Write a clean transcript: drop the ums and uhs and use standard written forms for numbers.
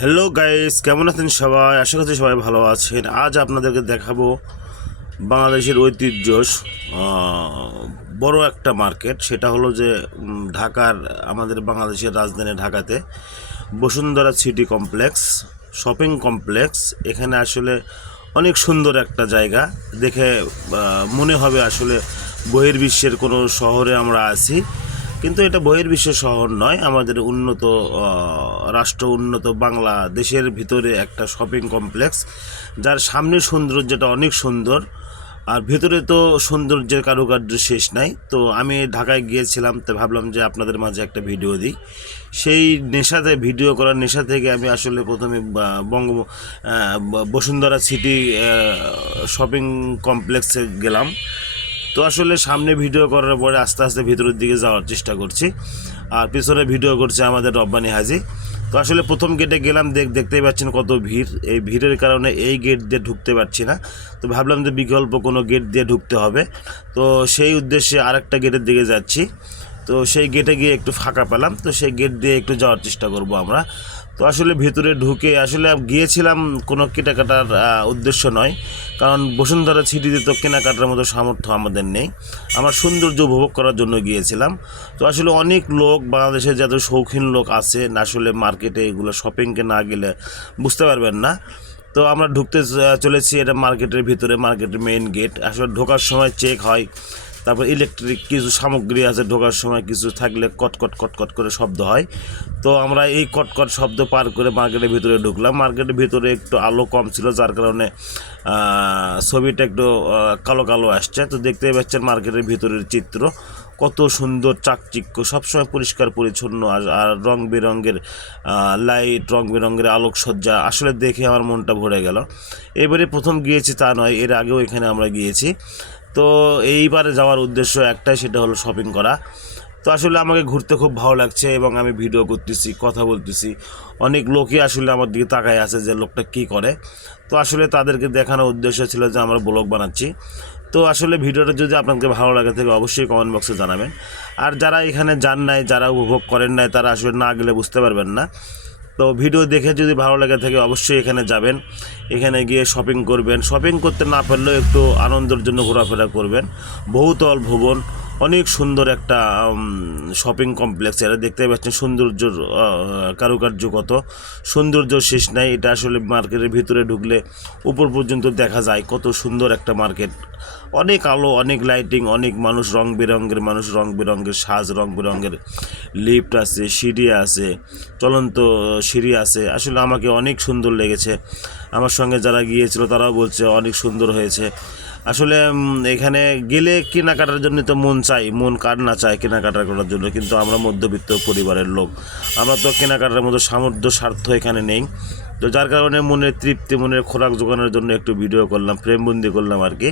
Hello guys, কেমন আছেন সবাই? আশা করছি সবাই ভালো আছেন। আজ আপনাদেরকে দেখাবো বাংলাদেশের ঐতিহ্য বড় একটা মার্কেট। সেটা হলো যে ঢাকার, আমাদের বাংলাদেশের রাজধানী ঢাকাতে Bashundhara city complex shopping complex. এখানে আসলে অনেক সুন্দর একটা জায়গা। দেখে মনে হবে আসলে বহির্বিশ্বের কোনো শহরে আমরা আছি, কিন্তু এটা বহির্বিশ্বের শহর নয়, আমাদের উন্নত রাষ্ট্র, উন্নত বাংলাদেশের ভিতরে একটা শপিং কমপ্লেক্স, যার সামনের সৌন্দর্যটা অনেক সুন্দর। আর ভিতরে তো সৌন্দর্যের কারুকার্য শেষ নাই। তো আমি ঢাকায় গিয়েছিলাম, তো ভাবলাম যে আপনাদের মাঝে একটা ভিডিও দিই। সেই নেশাতে, ভিডিও করার নেশা থেকে আমি আসলে প্রথমে বসুন্ধরা সিটি শপিং কমপ্লেক্সে গেলাম। তো আসলে সামনে ভিডিও করার পরে আস্তে আস্তে ভিতরের দিকে যাওয়ার চেষ্টা করছি, আর পিছনে ভিডিও করছে আমাদের রব্বানি হাজি। তো আসলে প্রথম গেটে গেলাম, দেখতেই পাচ্ছেন কত ভিড়। এই ভিড়ের কারণে এই গেট দিয়ে ঢুকতে পারছি না। তো ভাবলাম যে বিকল্প কোনো গেট দিয়ে ঢুকতে হবে। তো সেই উদ্দেশ্যে আরেকটা গেটের দিকে যাচ্ছি। তো সেই গেটে গিয়ে একটু ফাঁকা পেলাম, তো সেই গেট দিয়ে একটু যাওয়ার চেষ্টা করব আমরা। তো আসলে ভিতরে ঢুকে আসলে গিয়েছিলাম কোনো কেনাকাটার উদ্দেশ্য নয়, কারণ বসুন্ধরা সিটিতে তো কেনাকাটার মতো সামর্থ্য আমাদের নেই। আমার সৌন্দর্য উপভোগ করার জন্য গিয়েছিলাম। তো আসলে অনেক লোক, বাংলাদেশে যত শৌখিন লোক আছে, আসলে মার্কেটে এগুলো শপিংকে না গেলে বুঝতে পারবেন না। তো আমরা ঢুকতে চলেছি এটা মার্কেটের ভিতরে, মার্কেটের মেইন গেট। আসলে ঢোকার সময় চেক হয়, তারপর ইলেকট্রিক কিছু সামগ্রী আছে, ঢোকার সময় কিছু থাকলে কটকট কটকট করে শব্দ হয়। তো আমরা এই কটকট শব্দ পার করে মার্কেটের ভিতরে ঢুকলাম। মার্কেটের ভিতরে একটু আলো কম ছিল, যার কারণে ছবিটা একটু কালো কালো আসছে। তো দেখতেই পাচ্ছেন মার্কেটের ভিতরের চিত্র কত সুন্দর, চাকচিক্য, সবসময় পরিষ্কার পরিচ্ছন্ন, আর রং বেরঙের লাইট, রং বেরঙের আলোকসজ্জা। আসলে দেখে আমার মনটা ভরে গেল। এবারে প্রথম গিয়েছি তা নয়, এর আগেও এখানে আমরা গিয়েছি। তো এইবারে যাওয়ার উদ্দেশ্য একটাই, সেটা হলো শপিং করা। তো আসলে আমাকে ঘুরতে খুব ভালো লাগছে, এবং আমি ভিডিও করতেছি, কথা বলতেছি। অনেক লোকই আসলে আমার দিকে তাকায় আছে যে লোকটা কী করে। তো আসলে তাদেরকে দেখানোর উদ্দেশ্য ছিল যে আমরা ব্লগ বানাচ্ছি। তো আসলে ভিডিওটা যদি আপনাকে ভালো লাগে থাকে অবশ্যই কমেন্ট বক্সে জানাবেন। আর যারা এখানে যান নাই, যারা উপভোগ করেন নাই, তারা আসলে না গেলে বুঝতে পারবেন না। তো ভিডিও দেখে যদি ভালো লাগে থাকে অবশ্যই এখানে যাবেন, এখানে গিয়ে শপিং করবেন। শপিং করতে না পারলেও একটু আনন্দের জন্য ঘোরাফেরা করবেন। বহুতল ভবন, অনেক সুন্দর একটা শপিং কমপ্লেক্স। এটা দেখতে পাচ্ছেন সৌন্দর্যর কারুকার্য কত সৌন্দর্য শেষ নাই। এটা আসলে মার্কেটের ভিতরে ঢুকলে উপর পর্যন্ত দেখা যায় কত সুন্দর একটা মার্কেট। অনেক আলো, অনেক লাইটিং, অনেক মানুষ, রং বেরঙের মানুষ, রং বেরঙের সাজ, রং বেরঙের লিফট আছে, সিঁড়ি আছে, চলন্ত সিঁড়ি আছে। আসলে আমাকে অনেক সুন্দর লেগেছে। আমার সঙ্গে যারা গিয়েছিল তারাও বলছে অনেক সুন্দর হয়েছে। আসলে এখানে গেলে কেনাকাটার জন্য তো মন চাই, মন কার না চায় কেনাকাটা করার জন্য, কিন্তু আমরা মধ্যবিত্ত পরিবারের লোক, আমরা তো কেনাকাটার মতো সামর্থ্য স্বার্থ এখানে নেই। তো যার কারণে মনের তৃপ্তি, মনের খোরাক জোগানোর জন্য একটু ভিডিও করলাম, ফ্রেমবন্দি করলাম আর কি।